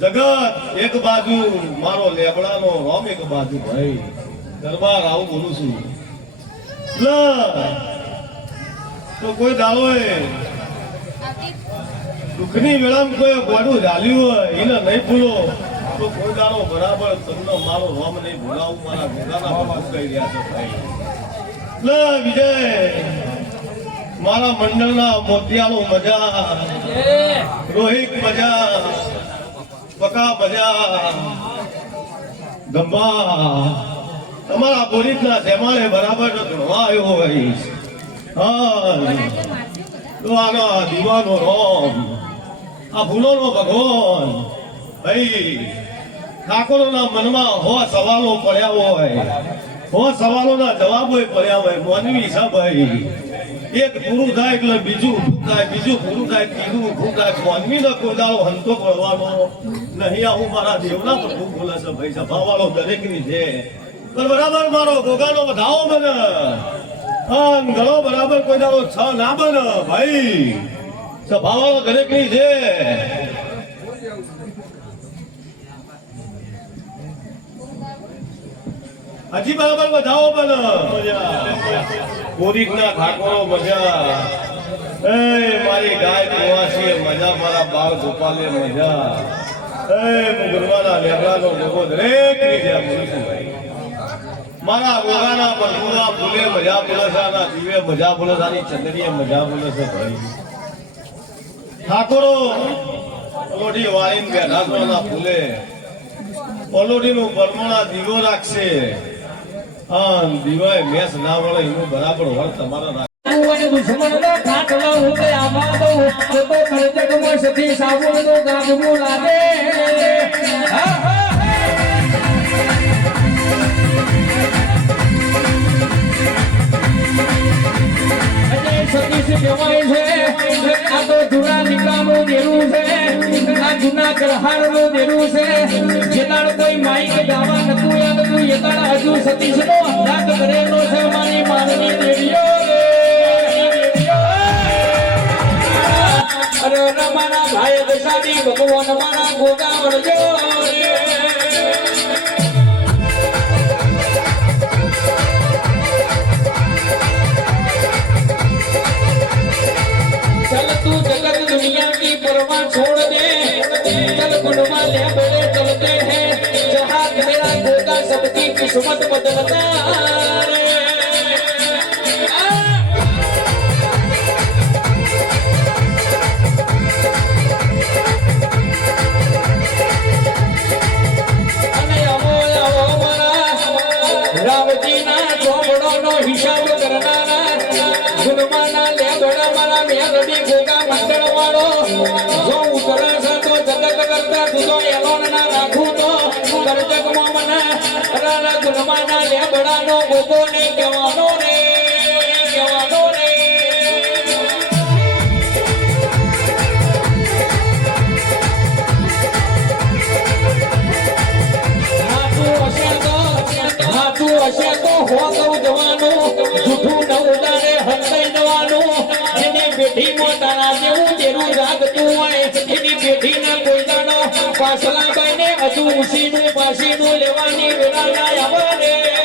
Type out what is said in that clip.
જગત એક બાજુ મારો લેબડાનો રોમ એક બાજુ ભાઈ. દરબાર આવું બોલું છું. તો કોઈ દાડો દુઃખની વેળામાં કોઈ ગોડું ઝાલ્યું હોય, એને નહીં ભૂલો. તો કોઈ દાડો બરાબર તમને મારો રોમ નહીં ભૂલાવું, મારા ભૂલાના બાપુ કહી રહ્યા છે ભાઈ. વિજય, મારા મંડળના મોતિયાળો મજા, રોહિત મજા પકા મજા, ગંબા. તમારા પોલીસના જેમાળે બરાબર ભણવા આવ્યો હોય. આનો દીવાનો રોમ. આ ભૂલોનો ભગવાન. ભાઈ, ઠાકોરોના મનમાં હો સવાલો પડ્યા હોય. હો સવાલોના જવાબો પડ્યા હોય. માનવી છે ભાઈ. એક પૂરું એટલે બીજું ઊભું થાય, બીજું પૂરું થાય, ત્રીજું ઊભું થાય. માનવીનો કોદાળો હંતો પડવાનો નહીં. આવું મારા દેવના પ્રભુ બોલે છે ભાઈ. સભાવાળો દરેકની છે બરાબર મારો ગોગાનો વધાવો મને. ઘણો બરાબર, કોઈ દાડો છ ના બને, ભાઈ. સભાવાળો દરેકની છે? હજી બરાબર વધાવો બને. કોરીકના ઠાકોરો મજા એ, મારી ગાય પ્રવાસી મજા, મારા બાળ ગોપાલે મજા. એ મુગરવાના લેબડાનો લોકો દરેકની જેમ ભાઈ પલોઠી વાળીને બેઠા દીવો રાખશે. હા મેસ ના વળે એનું બરાબર વળ તમારા રાખ- આ જૂના ગ્રહારનું દેરું છે. જેતાળ કોઈ માઈક ગાવા નતું યાદ તું યતાળ હજુ સતીશ સતીશનો અંદાજ કરેલો છે મારી માનની દેવીઓ અરે રમાના ભાઈ દશાની ભગવાન મારા ગોગા વળજો સુમત બદલતા રે રામજીના ચોપડોનો હિસાબ કરનારા ગુણમાના લેબડા મારા મેરડી ગોગા મંડળ વાળો ગુણમાના લેબડાનો ગોગો ને કહેવાનો રે કહેવાનો રે. હાથું હશે તો હો કહું જવાનું, જૂઠું ન ઉડાડે પેઢીમાં તારા જેવું તેનું જાગતું હોય, એની પેઢીના કોઈ દાડો પાછલા બાઈને હજુ ઉસી कशी मूल्यवानी विडाला यावं रे.